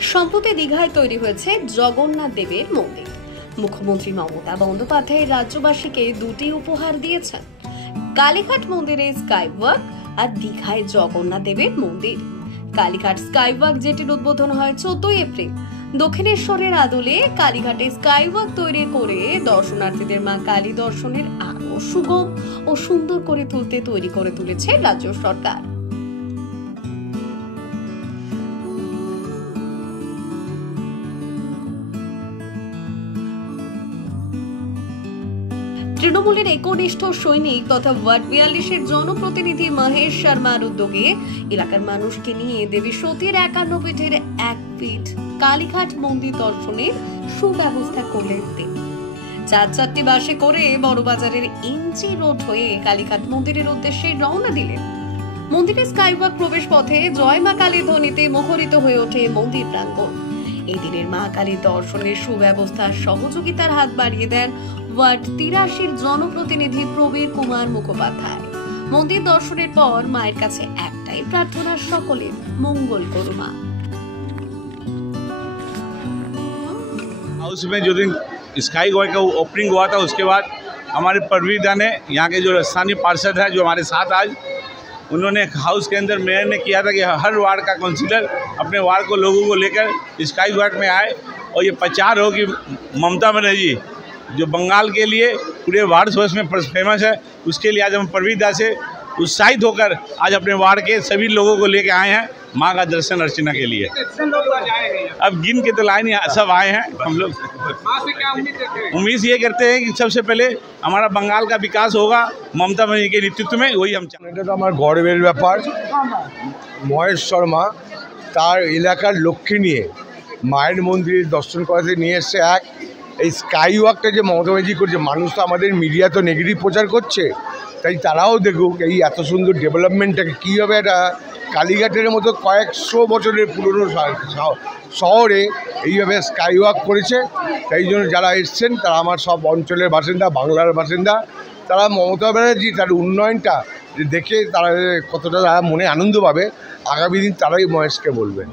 সম্প্রতি দীঘায় তৈরি হয়েছে জগন্নাথ দেবের মন্দির। মুখ্যমন্ত্রী মমতা বন্দ্যোপাধ্যায় রাজ্যবাসীকে দুটি উপহার দিয়েছেন, কালীঘাট মন্দিরে স্কাইওয়াক আর দীঘায় জগন্নাথ দেবের মন্দির। কালীঘাট স্কাইওয়াক যেটির উদ্বোধন হয় 14 এপ্রিল। দক্ষিণেশ্বরের আদলে কালীঘাটে স্কাইওয়াক তৈরি করে দর্শনার্থীদের মা কালী দর্শনের আরো সুগম ও সুন্দর করে তৈরি করে তুলেছে রাজ্য সরকার। তৃণমূলের একনিষ্ঠ সৈনিক তথা ওয়ার্ড 42-এর জনপ্রতিনিধি মহেশ শর্মার উদ্যোগে এলাকার মানুষকে নিয়ে দেবী সতীর 51 পীঠের 1 পীঠ কালীঘাট মন্দির দর্শনের সুব্যবস্থা করলেন তিনি। 4-4টি বাসে করে বড়বাজারের এমজি রোড হয়ে কালীঘাট মন্দিরের উদ্দেশ্যে রওনা দিলেন। মন্দিরে স্কাইওয়াক প্রবেশ পথে জয় মা কালী ধ্বনিতে মুখরিত হয়ে ওঠে মন্দির প্রাঙ্গণ। এই দিনের মা কালীর দর্শনের সুব্যবস্থার সহযোগিতার হাত বাড়িয়ে দেন ওয়ার্ড 83-এর জনপ্রতিনিধি প্রবীর কুমার মুখোপাধ্যায়। মন্দির দর্শনের পর মায়ের কাছে একটাই প্রার্থনা, সকলের মঙ্গল করো মা। हाउस में जो दिन स्काई वॉक का ओपनिंग हुआ था, उसके बाद हमारे परवीर दा ने, यहाँ के जो स्थानीय पार्षद हैं जो हमारे साथ आज, उन्होंने हाउस के अंदर मेयर ने किया था कि हर वार्ड का काउंसिलर अपने वार्ड को लोगों को लेकर स्काई वॉक में आए। और ये प्रचार हो कि ममता बनर्जी जो बंगाल के लिए पूरे भारत वर्ष में फेमस है, उसके लिए आज हम परवीर दा से उत्साहित होकर आज अपने वार्ड के सभी लोगों को लेकर आए हैं माँ का दर्शन अर्चना के लिए। अब गिन के तो लाइन सब आए हैं। हम लोग उम्मीद ये करते हैं कि सबसे पहले हमारा बंगाल का विकास होगा ममता बनर्जी के नेतृत्व में, वही हम चाहते हैं। এটা তো আমার গর্বের ব্যাপার। মহেশ শর্মা তার এলাকার লক্ষ্মী নিয়ে মায়ের মন্দির দর্শন করাতে নিয়ে এসছে। এই স্কাই ওয়াকটা যে মমতা ব্যানার্জি করছে, মানুষ তো আমাদের মিডিয়া তো নেগেটিভ প্রচার করছে, তাই তারাও দেখুক এই এত সুন্দর ডেভেলপমেন্টটাকে কীভাবে একটা কালীঘাটের মতো কয়েকশো বছরের পুরনো শহরে এইভাবে স্কাই ওয়াক করেছে। তাই জন্য যারা এসছেন তারা আমার সব অঞ্চলের বাসিন্দা, বাংলার বাসিন্দা, তারা মমতা ব্যানার্জি তার উন্নয়নটা দেখে তারা কতটা তারা মনে আনন্দ পাবে, আগামী দিন তারাই মহেশকে বলবেন।